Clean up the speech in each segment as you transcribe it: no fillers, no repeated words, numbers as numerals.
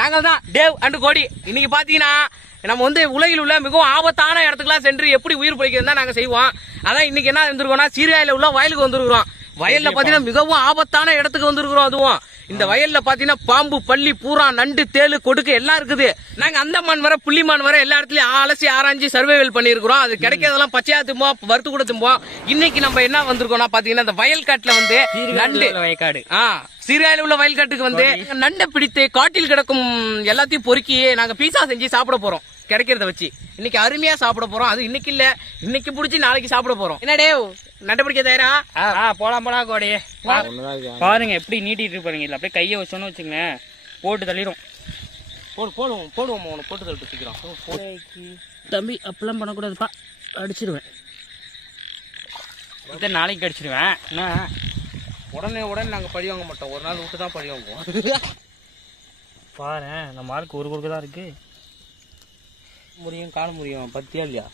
நாங்கள் தான் Dave and கோடி. இன்னைக்கு பாத்தீங்கன்னா நம்ம வந்து உலகில் உள்ள மிகவும் ஆபத்தான இடத்துக்குலாம் சென்று எப்படி உயிர் பிழைக்கிறது தான் நாங்க செய்வோம். அதான் இன்னைக்கு என்ன வந்திருக்கோம்னா சீர்காழியில உள்ள வயலுக்கு வந்திருக்கிறோம். வயல்ல பாத்தீங்கன்னா மிகவும் ஆபத்தான இடத்துக்கு வந்திருக்கிறோம். அதுவும் இந்த வயல்ல பாத்தீங்கன்னா பாம்பு, பள்ளி, பூரா, நண்டு, தேளு, கொடுக்கு எல்லாம் இருக்குது. நாங்க அந்தமான் வர புள்ளிமான் வர எல்லா இடத்துலயும் அலசி ஆராய்ச்சி சர்வைவல் பண்ணிருக்கிறோம். அது கிடைக்கிறதெல்லாம் பச்சையா திம்போம், வறுத்து கூட திம்போம். இன்னைக்கு நம்ம என்ன வந்திருக்கோம்னா பாத்தீங்கன்னா இந்த வயல்காட்டுல வந்து நண்டு வயக்காடு சீர்காழியில உள்ள வயல்காட்டுக்கு வந்து நண்டை பிடித்து காட்டில் கிடக்கும் எல்லாத்தையும் பொறுக்கி நாங்க பீஸா செஞ்சு சாப்பிட போறோம். கிடைக்கிறத வச்சு இன்னைக்கு அருமையா சாப்பிட போறோம். அது இன்னைக்கு இல்ல, இன்னைக்கு பிடிச்சி நாளைக்கு சாப்பிட போறோம். என்ன டேவ் நண்டை பிடிக்க தயாரா? போலாம் கோடி. பாருங்க எப்படி நீட்டிட்டு இருப்பாருங்க. இல்ல அப்படியே கையை வச்சோன்னு வச்சுங்க போட்டு தள்ளிடும். போடுவோம் உனக்கு போட்டு தள்ளிட்டு சீக்கிரம். தம்பி அப்பெல்லாம் பண்ணக்கூடாதுப்பா, அடிச்சிருவேன். நாளைக்கு அடிச்சிருவேன். உடனே நாங்க பழி வாங்க மாட்டோம். ஒரு நாள் விட்டு தான் பழி வாங்குவோம். பாரு நம்ம ஆளுக்கு ஒரு குறுக்கு தான் இருக்கு. முடியும் கால முடியும் பத்தியா இல்லையா?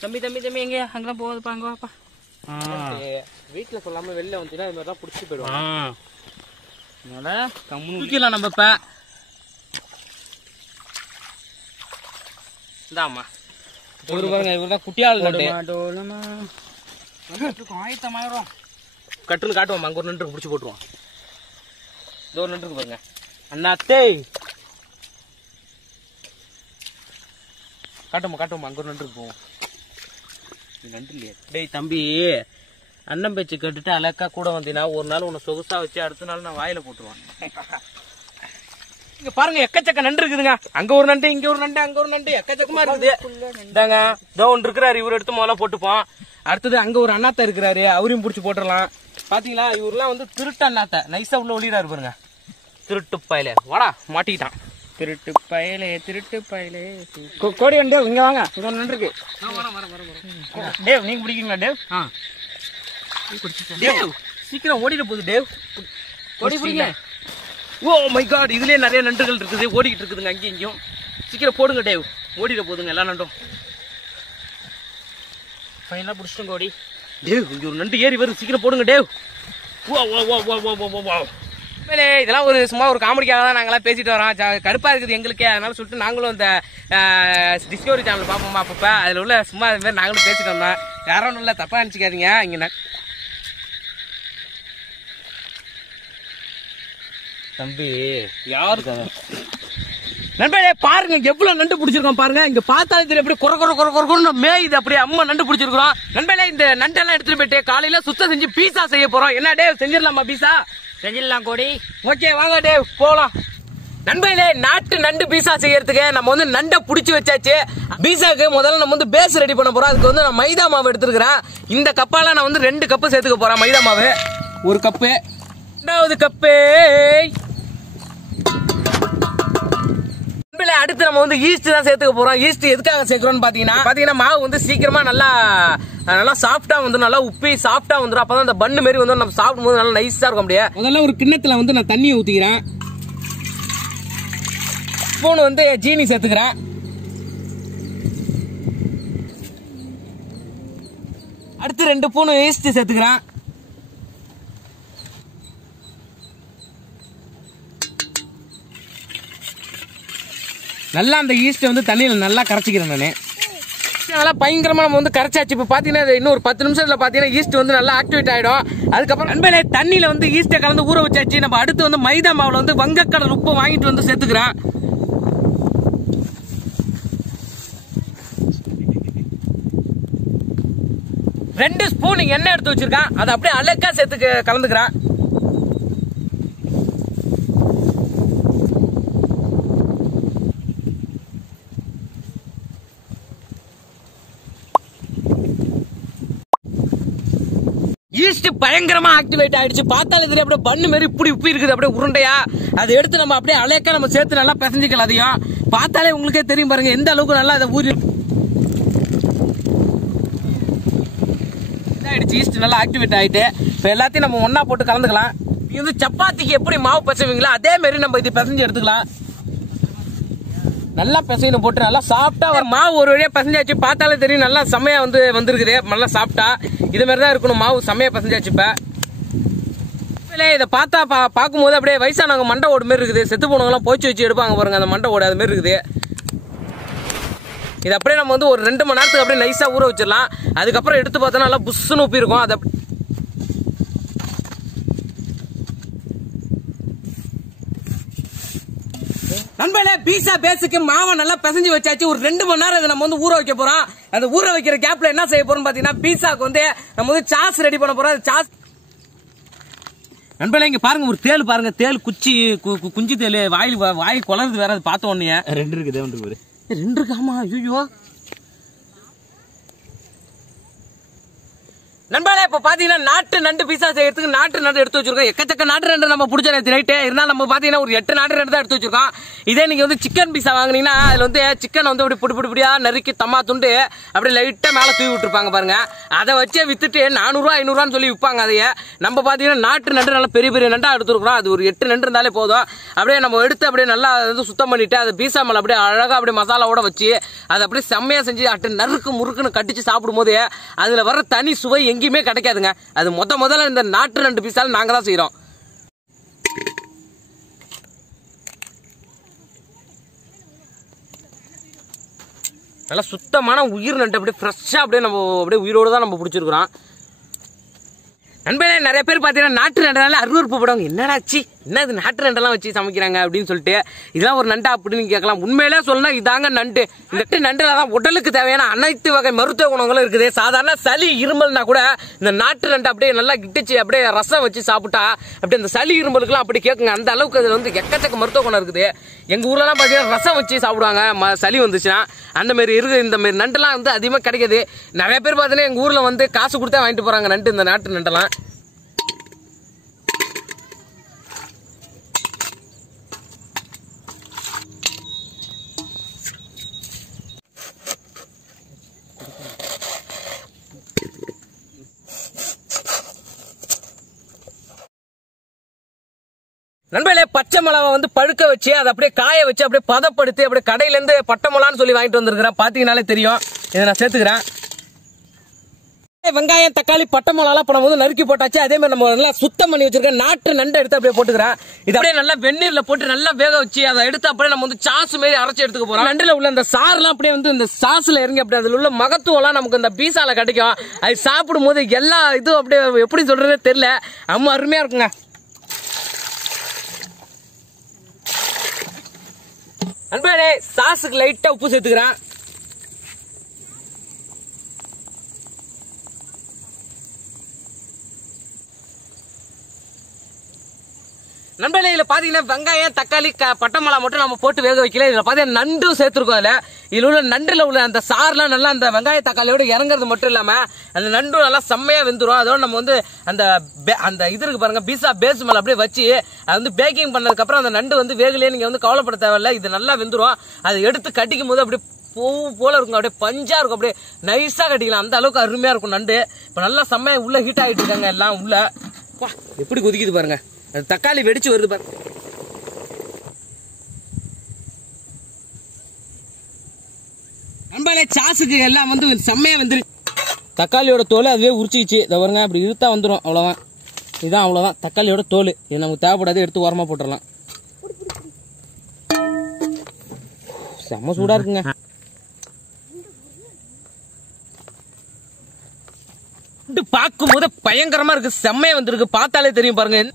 தம்பி தம்பி தம்பி எங்க அங்கெல்லாம் போகுதுப்பா, அங்க வாப்பா. வீட்டுல சொல்லாம வெளில வந்துச்சுன்னா இது மாதிரிலாம் பிடிச்சிட்டு போயிடுவோம். நம்ம இப்ப இந்தாமா ஒரு பாருங்க, இவர்தான் குட்டியாள் ஆயத்தமாயிரும். கட்டுன்னு காட்டுவோம். அங்க ஒரு நன்று பிடிச்சி போட்டுருவோம். இதோ ஒரு நன்றுக்கு பாருங்க அண்ணாத்தே. காட்டுவோமா அங்க ஒரு நன்றுக்கு போவோம். நன்று இல்லையா? டேய் தம்பி, அண்ணன் பேச்சு கேட்டுட்டு அழகா கூட வந்தீங்கன்னா ஒரு நாள் உன்னை சொகுசா வச்சு அடுத்த நாள் நான் வாயில போட்டுருவேன். இங்க பாருங்க எக்கச்சக்க நண்டு இருக்குதுங்க. அங்க ஒரு நண்டு, இங்க ஒரு நண்டு, அங்க ஒரு நண்டு, எக்கச்சக்கமா இருக்குது. இதாங்க இதோ ஒன்று இருக்கிறாரு, இவர் எடுத்து முதல்ல போட்டுப்போம். அடுத்தது அங்க ஒரு அண்ணாத்த இருக்கிறாரு, அவரையும் பிடிச்சி போட்டுடலாம். பாத்தீங்களா இவரெல்லாம் வந்து திருட்டு அண்ணாத்த நைஸா உள்ள ஒளிடாரு பாருங்க. திருட்டு பயலே வாடா மாட்டிக்கிட்டான். திருட்டு பயலே கோடி டேவ் இங்க வாங்க. இங்க நண்டு இருக்கு. டேவ் நீங்க பிடிக்கீங்களா? டேவ் சீக்கிரம் ஓடிட போகுது. டேவ் ஓடி பிடிங்க. ஓ மை காட், இதுலயே நிறைய நண்டுகள் இருக்குது, ஓடிக்கிட்டு இருக்குதுங்க அங்கேயும் இங்கேயும். சீக்கிரம் போடுங்க டேவ், ஓடிட போதுங்க எல்லா நண்டும். ஃபைனலா பிடிச்சிட்டோம் கோடி. டேவ் இங்க ஒரு நண்டு ஏறி வரும், சீக்கிரம் போடுங்க டேவ். இதெல்லாம் ஒரு சும்மா ஒரு காமெடிக்காக தான் நாங்களாம் பேசிட்டு வரோம். கடுப்பா இருக்குது எங்களுக்கே. அதனால சொல்லிட்டு நாங்களும் இந்த டிஸ்கவரி சேனல் பார்ப்போமா அப்பப்ப, அதுல உள்ள சும்மா அது மாதிரி நாங்களும் பேசிட்டு வந்தோம். யாரும் ஒன்றும் இல்லை, தப்பா நினைச்சுக்காதீங்க. இங்க தம்பி யாருக்கு நண்பர்களே பாருங்க எவ்வளவு நண்டு பிடிச்சிருக்கோம் பாருங்க. இங்க பார்த்தாலே தெரியும் எப்படி குறை மேயுது. அப்படியே அம்மா நண்டு பிடிச்சிருக்கோம். நண்பர்களே இந்த நண்டெல்லாம் எடுத்துட்டு போயிட்டு காலையில சுத்தம் செஞ்சு பீஸா செய்ய போறோம். என்ன டேவ் செஞ்சிடலாமா? பீஸா செஞ்சிடலாம் கோடி. ஓகே வாங்க டேவ் போலாம். நண்பர்களே நாட்டு நண்டு பீஸா செய்யறதுக்கு நம்ம வந்து நண்டை பிடிச்சி வச்சாச்சு. பீஸாக்கு முதல்ல நம்ம வந்து பேஸ் ரெடி பண்ண போறோம். அதுக்கு வந்து நான் மைதா மாவு எடுத்துருக்கிறேன். இந்த கப்பால நான் வந்து 2 கப்பு சேர்த்துக்க போறேன். மைதா மாவு 1 கப்பு, 2வது கப்பு. அடுத்து நம்ம வந்து ஈஸ்ட் தான் சேர்த்துக்க போறோம். ஈஸ்ட் எதுக்காக சேர்க்கிறோம்னு பாத்தீங்கன்னா மாவு வந்து சீக்கிரமா நல்லா சாஃப்டா வந்து நல்லா உப்பி சாஃப்டா வந்துடும். அப்பதான் அந்த பண்ணு மாதிரி வந்து நம்ம சாப்பிடும் போது நல்லா நைஸா இருக்கும். அப்படியே முதல்ல ஒரு கிண்ணத்துல வந்து நான் தண்ணி ஊத்திக்கிறேன். ஸ்பூன் வந்து ஜீனி சேர்த்துக்கிறேன். அடுத்து 2 ஸ்பூன் ஈஸ்ட் சேர்த்துக்கிறேன். நல்லா அந்த ஈஸ்ட் வந்து தண்ணியில நல்லா கரைச்சிக்கிறேன் நானு. நல்லா பயங்கரமா நம்ம வந்து கரைச்சாச்சு. இப்ப பாத்தீங்கன்னா இன்னும் ஒரு 10 நிமிஷத்துல பாத்தீங்கன்னா ஈஸ்ட் வந்து நல்லா ஆக்டிவேட் ஆயிடும். அதுக்கப்புறம் நண்பர்களே தண்ணியில வந்து ஈஸ்ட்டை கலந்து ஊற வச்சாச்சு. நம்ம அடுத்து வந்து மைதா மாவுல வந்து வங்கக்கடல் உப்பு வாங்கிட்டு வந்து சேர்த்துக்கிறேன். ரெண்டு ஸ்பூன் எண்ணெய் எடுத்து வச்சிருக்கேன். அதை அப்படியே அழகா சேர்த்து கலந்துக்கிறேன். ஈஸ்ட் பயங்கரமா ஆக்டிவேட் ஆயிடுச்சு. பார்த்தாலே தெரியும் அப்படியே பண்ணு மாதிரி இப்படி உப்பி இருக்குது அப்படியே உருண்டையா. அதை எடுத்து நம்ம அப்படியே அலையக்கா நம்ம சேர்த்து நல்லா பிசைஞ்சிக்கலாம். அதையும் பார்த்தாலே உங்களுக்கே தெரியும் பாருங்க எந்த அளவுக்கு நல்லா அதை ஊறி ஆயிடுச்சு. ஈஸ்ட் நல்லா ஆக்டிவேட் ஆயிட்டு இப்ப எல்லாத்தையும் நம்ம ஒன்னா போட்டு கலந்துக்கலாம். இது வந்து சப்பாத்திக்கு எப்படி மாவு பிசைவீங்களோ அதே மாதிரி நம்ம இது பிசைஞ்சு எடுத்துக்கலாம். நல்லா பிசைன்னு போட்டு நல்லா சாப்பிட்டா மாவு ஒரு வழியா பிசைஞ்சாச்சு. பார்த்தாலே தெரியும் நல்லா செமையா வந்துருக்குது. நல்லா சாப்பிட்டா இது மாதிரி தான் இருக்கணும். மாவு செமையா பிசைஞ்சாச்சு. இப்ப இதை பார்த்தா பார்க்கும்போது அப்படியே வயசானவங்க மண்டை ஓடு மாதிரி இருக்குது. செத்து போனவங்களாம் போச்சு வச்சு எடுப்பாங்க பாருங்க, அந்த மண்டை ஓடு அது மாதிரி இருக்குது. இது அப்படியே நம்ம வந்து ஒரு 2 மணி நேரத்துக்கு அப்படியே நைஸா ஊற வச்சிடலாம். அதுக்கப்புறம் எடுத்து பார்த்தோன்னா நல்லா புஷ்ஷுன்னு ஊப்பி இருக்கும். அது நண்பர்களே, பீஸா பேஸுக்கு மாவை நல்லா பிசைஞ்சு வச்சாச்சு. ஒரு 2 மணி நேரம் இதை நம்ம வந்து ஊற வைக்க போறோம். அந்த ஊற வைக்கிற கேப்ல என்ன செய்ய போறோம் பாத்தீங்கன்னா, பீஸாக்கு வந்து நம்ம வந்து சாஸ் ரெடி பண்ண போறோம். சாஸ் நண்பர்களே, இங்க பாருங்க, ஒரு தேல் பாருங்க, தேல் குஞ்சு தேல் வாய் குளருது வேற. அது பார்த்த உடனே 2 இருக்குது, 2 இருக்கு. ஆமா, ஐயோ நண்பர்களே, இப்ப பாத்தீங்கன்னா நாட்டு நண்டு பீஸா செய்யறதுக்கு நாட்டு நண்டு எடுத்து வச்சிருக்கோம். எக்கச்சக்க நாட்டு நண்டு நம்ம பிடிச்ச நைட்டு இருந்தாலும் நம்ம பாத்தீங்கன்னா ஒரு 8 நாட்டு நண்டு தான் எடுத்து வச்சிருக்கோம். இதே நீங்க வந்து சிக்கன் பீஸா வாங்குனீங்கன்னா அதுல வந்து சிக்கன் வந்து அப்படி புடியா நறுக்கி தம்மா துண்டு அப்படியே லைட்டா மேல தூவி விட்டுருப்பாங்க பாருங்க. அதை வச்சே வித்துட்டு 400 500 சொல்லி விற்பாங்க. அதையே நம்ம பாத்தீங்கன்னா நாட்டு நண்டு நல்லா பெரிய நண்டா எடுத்துருக்கோம். அது ஒரு 8 நண்டு இருந்தாலே போதும். அப்படியே நம்ம எடுத்து அப்படியே நல்லா வந்து சுத்தம் பண்ணிட்டு அது பீஸா மேல அப்படியே அழகா அப்படியே மசாலாவோட வச்சு அதை அப்படியே செம்மையா செஞ்சு அட்டு நறுக்கு முறுக்குன்னு கட்டிச்சு சாப்பிடும் போது அதுல வர தனி சுவை எங்கேயுமே கிடைக்காதுங்க. அது முதல்ல இந்த நாட்டு நண்டு பீஸால நாங்க தான் செய்யறோம். நல்லா சுத்தமான உயிர் நண்டு அப்படியே ஃப்ரெஷ்ஷா அப்படியே நம்ம அப்படியே உயிரோடு தான் நம்ம பிடிச்சிருக்கிறோம். நண்பர்களே, நிறைய பேர் பாத்தீங்கன்னா நாட்டு நண்டனால அருவருப்பு படுவாங்க. என்னடாச்சு என்ன இது நாட்டு நண்டெல்லாம் வச்சு சமைக்கிறாங்க அப்படின்னு சொல்லிட்டு, இதெல்லாம் ஒரு நண்டா அப்படின்னு கேட்கலாம். உண்மையிலே சொல்லணும், இதாங்க நண்டு. இந்த நண்டுல தான் உடலுக்கு தேவையான அனைத்து வகை மருத்துவ குணங்களும் இருக்குது. சாதாரண சளி இருமல்னா கூட இந்த நாட்டு நண்டு அப்படியே நல்லா கிட்டிச்சு அப்படியே ரசம் வச்சு சாப்பிட்டா அப்படியே இந்த சளி இருமலுக்குலாம் அப்படி கேட்குங்க. அந்த அளவுக்கு அது வந்து எக்கச்சக்க மருத்துவ குணம் இருக்குது. எங்க ஊர்லலாம் பாத்தீங்கன்னா ரசம் வச்சு சாப்பிடுவாங்க சளி வந்துச்சுன்னா. அந்த மாதிரி இருக்கு. இந்த மாதிரி நண்டுலாம் வந்து அதிகமாக கிடைக்காது. நிறைய பேர் பார்த்தீங்கன்னா எங்க ஊர்ல வந்து காசு கொடுத்தா வாங்கிட்டு போறாங்க நண்டு, இந்த நாட்டு நண்டெல்லாம். நண்பர்களே, பச்சை மிளகா வந்து பழுக்க வச்சு அதை அப்படியே காய வச்சு அப்படியே பதப்படுத்தி அப்படியே கடையில இருந்து பட்டை மிளகான்னு சொல்லி வாங்கிட்டு வந்திருக்கிறேன். பாத்தீங்கன்னாலே தெரியும். இதை நான் சேர்த்துக்கிறேன். வெங்காயம் தக்காளி பட்டை மிளகா இப்போ நம்ம வந்து நறுக்கி போட்டாச்சு. அதே மாதிரி நம்ம நல்லா சுத்தம் பண்ணி வச்சிருக்கேன் நாட்டு நண்டு எடுத்து அப்படியே போட்டுக்கிறேன். இது அப்படியே நல்லா வெந்நீர்ல போட்டு நல்லா வேக வச்சு அதை எடுத்து அப்படியே நம்ம வந்து சாஸ் மாதிரி அரைச்சி எடுத்துக்க போறோம். நண்டுல உள்ள அந்த சாறுலாம் அப்படியே வந்து இந்த சாஸ்ல இறங்கி அப்படியே அதுல உள்ள மகத்துவம்லாம் நமக்கு இந்த பீஸால கிடைக்கும். அது சாப்பிடும் போது எல்லா இதுவும் அப்படியே எப்படி சொல்றதே தெரியல, அம்மா அருமையா இருக்குங்க. நண்பர்களே, சாஸுக்கு லைட்டா உப்பு சேர்த்துக்கிறேன். நண்பர்களே, இதுல பாத்தீங்கன்னா வெங்காயம் தக்காளி பட்டை மிளகா மட்டும் நம்ம போட்டு வேக வைக்கல. இதுல பாத்தீங்கன்னா நண்டும் சேர்த்துருக்கோம். இதுல உள்ள நண்டுல உள்ள அந்த சாறுலாம் நல்லா அந்த வெங்காய தக்காளியோட இறங்குறது மட்டும் இல்லாம அந்த நண்டும் நல்லா செம்மையா வெந்துரும். அதோட நம்ம வந்து அந்த இது இருக்கு பாருங்க, பீஸா பேஸ் மேல அப்படியே வச்சு அது வந்து பேக்கிங் பண்ணதுக்கு அப்புறம் அந்த நண்டு வந்து வேகலையே நீங்க வந்து கவலைப்பட தேவையில்ல. இது நல்லா வெந்துரும். அதை எடுத்து கட்டிக்கும் போது அப்படியே பூ போல இருக்கும், அப்படியே பஞ்சா இருக்கும், அப்படியே நைஸா கட்டிக்கலாம். அந்த அளவுக்கு அருமையா இருக்கும் நண்டு. இப்ப நல்லா செம்மையா உள்ள ஹீட் ஆகிட்டு இருக்காங்க எல்லாம் உள்ள. எப்படி கொதிக்குது பாருங்க, தக்காளி வெடிச்சு வருது பாருங்க. நண்பர்களே, சாஸுக்கு எல்லாம் வந்து செம்மையா வந்துரு. தக்காளியோட தோல் அதுவே உரிச்சிச்சு. இதை பாருங்க, அப்படி இழுத்தா வந்துடும். அவ்வளவுதான், இதுதான் அவ்வளவுதான் தக்காளியோட தோல். இது நமக்கு தேவைப்படாது, எடுத்து ஓரமா போட்டுடலாம். செம்ம சூடா இருக்குங்க. பார்க்கும் போது பயங்கரமா இருக்கு, செம்மையா வந்திருக்கு. பார்த்தாலே தெரியும் பாருங்க.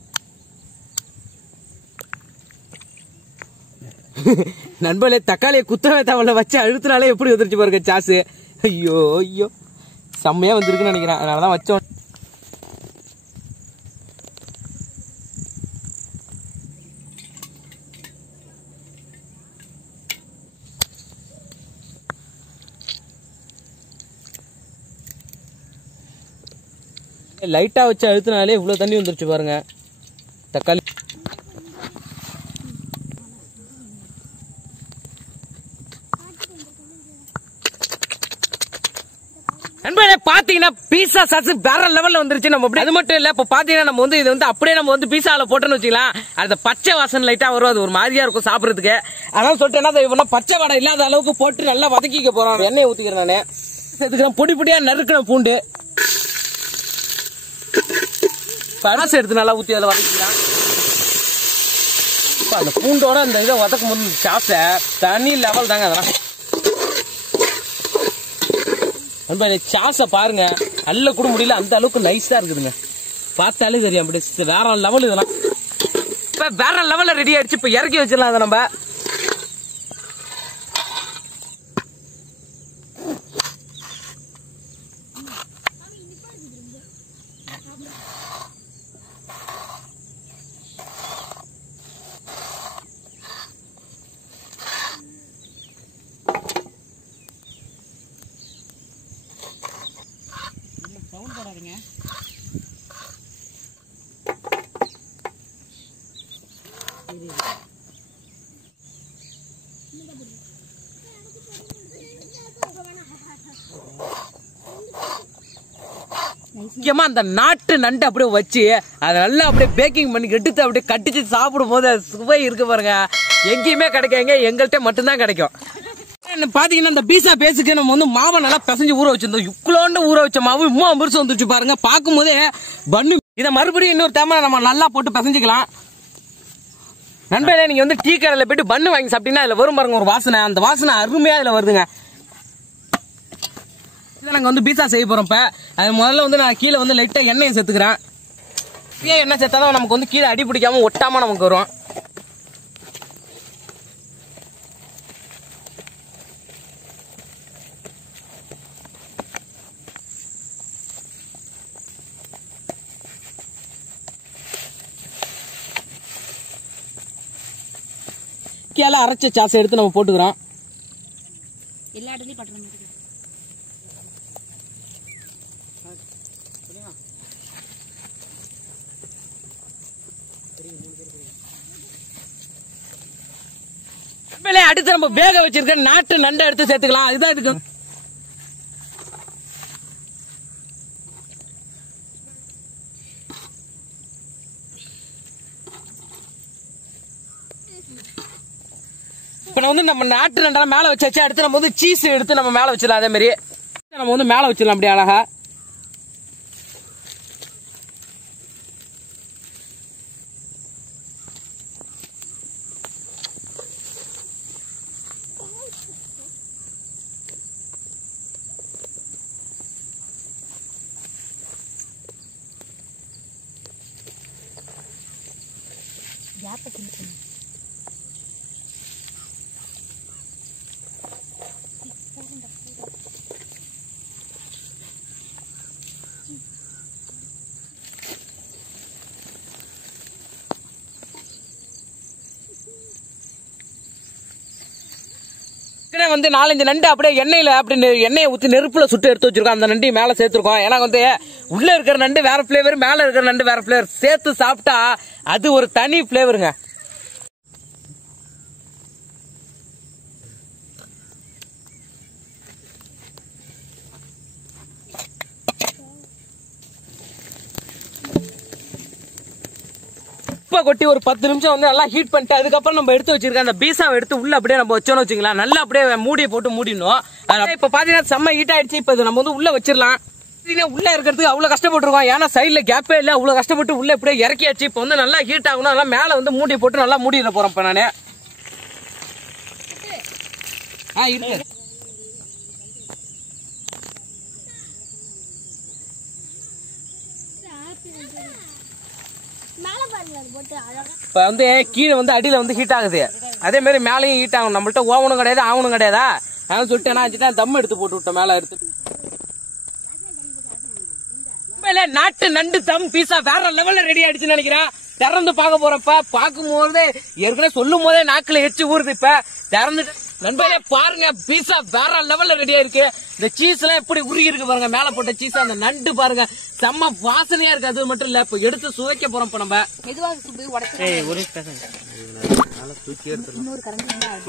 நண்பர்களே, தக்காளியை குத்தவே தவளை வச்சு அழுத்தினாலே எப்படி வந்துருச்சு பாருங்க சாஸ். ஐயோ ஐயோ, செம்மையா வந்திருக்குன்னு நினைக்கிறேன். அதனாலதான் வச்சோம். லைட்டா வச்சு அழுத்தினாலே இவ்வளவு தண்ணி வந்துருச்சு பாருங்க. தக்காளி நண்பர்களே, பாத்தீங்கன்னா பீஸா சாஸ் வேற லெவல்ல வந்துருச்சு. நம்ம அது மட்டும் இல்ல, இப்ப பாத்தீங்கன்னா நம்ம வந்து இது வந்து அப்படியே நம்ம வந்து பீஸால போட்டோன்னு வச்சுக்கலாம், அந்த பச்சை வாசனை லைட்டா வரும். அது ஒரு மாதிரியா இருக்கும் சாப்பிடறதுக்கு. அதான் சொல்லிட்டு என்ன செய்வோம்னா, பச்சை வடை இல்லாத அளவுக்கு போட்டு நல்லா வதக்கிக்க போறோம். எண்ணெய் ஊத்திக்கிறேன் நானு. சேர்த்துக்கிறேன் பொடி பொடியா நறுக்கின பூண்டு, பழசு எடுத்து நல்லா ஊத்தி அதில் வதக்கிக்கலாம். அந்த பூண்டோட அந்த இதை வதக்கும் போது சாசை தனி லெவல் தாங்க. அதெல்லாம் சாசை பாருங்க, அல்ல கூட முடியல, அந்த அளவுக்கு நைஸா இருக்குதுங்க. பார்த்தாலே தெரியும் அப்படி வேற லெவல். இதெல்லாம் இப்ப வேற லெவல்ல ரெடி ஆயிடுச்சு. இப்ப இறக்கி வச்சிடலாம் அதை நம்ம. சவுண்ட் போடாதீங்க. முக்கியமா அந்த நாட்டு நண்டு அப்படியே வச்சு அதை நல்லா அப்படியே பேக்கிங் பண்ணி எடுத்து அப்படியே கட்டிச்சு சாப்பிடும் போது சுவை இருக்கு பாருங்க, எங்கேயுமே கிடைக்காங்க, எங்கள்கிட்ட மட்டும்தான் கிடைக்கும். பாத்தீங்கன்னா இந்த பீஸா பேஸுக்கு நம்ம வந்து மாவை நல்லா பிசைஞ்சு ஊற வச்சிருந்தோம். இவ்வளோண்டு ஊற வச்ச மாவு இம்மா பெருசு வந்துருச்சு பாருங்க. பார்க்கும் போதே பண்ணு. இதை மறுபடியும் இன்னொரு தேவை நம்ம நல்லா போட்டு பிசைஞ்சிக்கலாம். நண்பர்களே, நீங்க வந்து டீ கடையில் போயிட்டு பண்ணு வாங்கி சாப்பிட்டீங்கன்னா அதுல வரும் பாருங்க ஒரு வாசனை. அந்த வாசனை அருமையா இதுல வருதுங்க. நாங்க வந்து பீஸா செய்ய போறோம். இப்ப அது முதல்ல வந்து நான் கீழே வந்து லைட்டா எண்ணெயை சேர்த்துக்கிறேன். எண்ணெய் சேர்த்தாலும் நமக்கு வந்து கீழே அடி பிடிக்காம ஒட்டாம நமக்கு வரும். கீழே அரைச்ச சாசை எடுத்து நம்ம போட்டுக்கிறோம். எல்லா இடத்துலயும் பட்டணும். அடுத்து நம்ம வேக வச்சிருக்க நாட்டு நண்டை எடுத்து சேர்த்துக்கலாம். அதுதான் இதுக்கு. இப்ப வந்து நம்ம நாட்டு நண்டா மேல வச்சாச்சு. அடுத்து நம்ம வந்து சீஸ் எடுத்து நம்ம மேல வச்சிடலாம். அதே மாதிரி நம்ம வந்து மேல வச்சிடலாம் அப்படியே அழகா. வந்து 4-5 நண்டு அப்படியே எண்ணெயில அப்படி எண்ணெயை ஊத்தி நெருப்புல சுட்டு எடுத்து வச்சிருக்கோம். அந்த நண்டி மேல சேர்த்திருக்கோம். ஏன்னா வந்து உள்ள இருக்கிற நண்டு வேற பிளேவர், மேல இருக்கிற நண்டு வேற பிளேவர். சேர்த்து சாப்பிட்டா அது ஒரு தனி பிளேவருங்க. கொட்டி ஒரு 10 நிமிஷம் வந்து நல்லா ஹீட் பண்ணிட்டு அதுக்கப்புறம் நம்ம எடுத்து வச்சிருக்க அந்த பீஸாவை எடுத்து உள்ள அப்படியே நம்ம வச்சோன்னு வச்சுக்கலாம். நல்லா அப்படியே மூடியை போட்டு மூடிடணும். இப்ப பாத்தீங்கன்னா செம்ம ஹீட் ஆயிடுச்சு. இப்ப நம்ம வந்து உள்ள வச்சிடலாம். உள்ள இருக்கிறதுக்கு அவ்வளவு கஷ்டப்பட்டுருக்கோம். ஏன்னா சைட்ல கேப்பே இல்ல, அவ்வளவு கஷ்டப்பட்டு உள்ள இப்படியே இறக்கியாச்சு. இப்ப வந்து நல்லா ஹீட் ஆகணும். நல்லா மேல வந்து மூடி போட்டு நல்லா மூடிட போறோம். இப்ப நானு இருக்கு. இப்ப வந்து கீழே வந்து அடியில வந்து ஹீட் ஆகுது. அதே மாதிரி மேலையும் ஹீட் ஆகும். நம்மள்ட்ட ஓவனும் கிடையாது, ஆவனும் கிடையாதா. அதனால சொல்லிட்டு என்ன ஆச்சுன்னா தம் எடுத்து போட்டு விட்டோம் மேல எடுத்து. நாட்டு நண்டு தம் பீஸா வேற லெவல்ல ரெடி ஆயிடுச்சுன்னு நினைக்கிறேன். திறந்து பார்க்க போறப்ப பார்க்கும் போதே ஏற்கனவே சொல்லும் போதே நாக்குல எச்சு ஊறுது. இப்ப திறந்து நண்பர்களே பாருங்க, பீஸா வேற லெவல்ல ரெடியா இருக்கு. இந்த சீஸ் எல்லாம் எப்படி உருகி இருக்கு பாருங்க. மேல போட்ட சீஸ், அந்த நண்டு பாருங்க செம்ம வாசனையா இருக்கு. அது மட்டும் இல்ல, இப்ப எடுத்து சுவைக்க போறோம். இப்ப நம்ம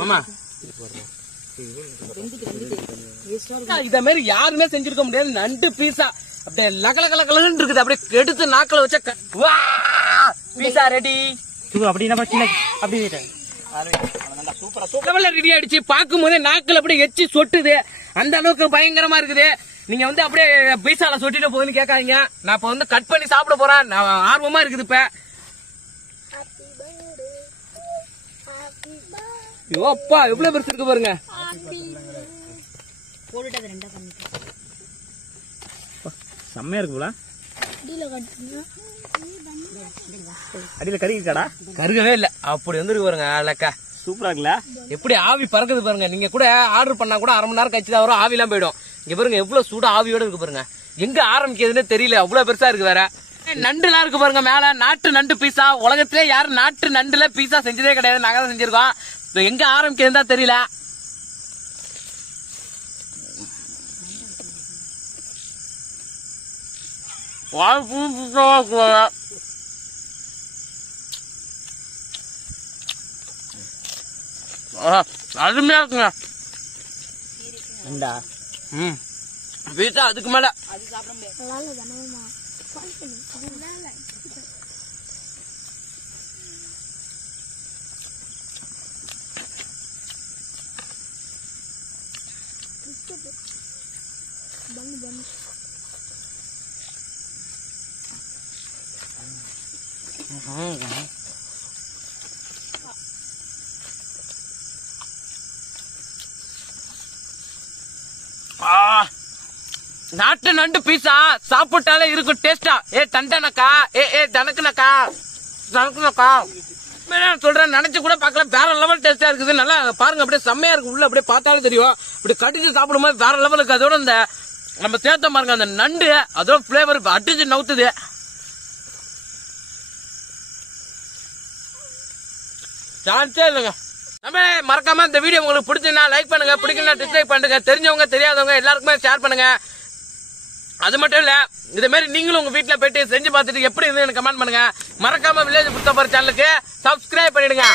மாமா இத மாதிரி யாருமே செஞ்சிருக்க முடியாது. நண்டு பீஸா அப்படியே லகலகலன்னு இருக்குது. அப்படியே எடுத்து நாக்கில வச்ச பீஸா ரெடி. ரெடி ஆயிடுச்சு. பார்க்கும் போதே நாக்கில் அப்படியே எச்சி சொட்டுது. அந்த அளவுக்கு பயங்கரமா இருக்குது. நீங்க வந்து அப்படியே பீஸால சொட்டிட்டு போகுதுன்னு கேட்காதீங்க. நான் இப்ப வந்து கட் பண்ணி சாப்பிட போறேன். நான் ஆர்வமா இருக்குது இப்ப. அப்பா எவ்வளவு பெருசு இருக்கு பாருங்க. போட்டுட்டு ரெண்டா பண்ணிட்டு செம்மையா இருக்குல்ல. அடியில கருகிக்காடா? கருகவே இல்ல, அப்படி வந்துருக்கு பாருங்க. அழக்கா சூப்பரா இருக்குல்ல. எப்படி ஆவி பறக்குது பாருங்க. நீங்க கூட ஆர்டர் பண்ணா கூட அரை மணி நேரம் கழிச்சு தான் வரும், ஆவி எல்லாம் போயிடும். இங்க பாருங்க எவ்வளவு சூட ஆவியோட இருக்கு பாருங்க. எங்க ஆரம்பிக்கிறதுன்னு தெரியல, அவ்வளவு பெருசா இருக்கு. வேற நண்டு எல்லாம் இருக்கு பாருங்க மேல. நாட்டு நண்டு பீஸா. உலகத்திலே யாரும் நாட்டு நண்டுல பீஸா செஞ்சதே கிடையாது, நாங்க தான் செஞ்சிருக்கோம். எங்க ஆரம்பிக்கிறதுன்னு தான் தெரியல. அருமையா இருக்குங்க. பீஸா அதுக்கு மேல. அது சாப்பிட முடியாது. நாட்டு நண்டு பீஸா சாப்பிட்டாலே இருக்கும் டேஸ்டா. தண்டனக்கா, தனக்குனக்கா, தனக்குனக்கா சொல்றேன். நினைச்சு கூட பாக்கல, வேற லெவல் டேஸ்டா இருக்குது. நல்லா பாருங்க, அப்படியே செம்மையா இருக்கு. உள்ள அப்படியே பார்த்தாலும் தெரியும். இப்படி கடிச்சு சாப்பிடும்போது வேற லெவலுக்கு. அதோட இந்த நம்ம சேர்த்த பாருங்க அந்த நண்டு, அதோட பிளேவர் அடிச்சு நவுத்துது. சான்ஸே இல்லைங்க. நம்ம மறக்காம இந்த வீடியோ உங்களுக்கு பிடிச்சிருந்தா லைக் பண்ணுங்க, பிடிக்கலன்னா டிஸ்லைக் பண்ணுங்க. தெரிஞ்சவங்க தெரியாதவங்க எல்லாருக்குமே ஷேர் பண்ணுங்க. அது மட்டும் இல்ல, இதே மாதிரி நீங்களும் உங்க வீட்டுல போயிட்டு செஞ்சு பார்த்துட்டு எப்படி இருந்து எனக்கு கமெண்ட் பண்ணுங்க. மறக்காம வில்லேஜ் புத்தப்பர் சேனலுக்கு சப்ஸ்கிரைப் பண்ணிடுங்க.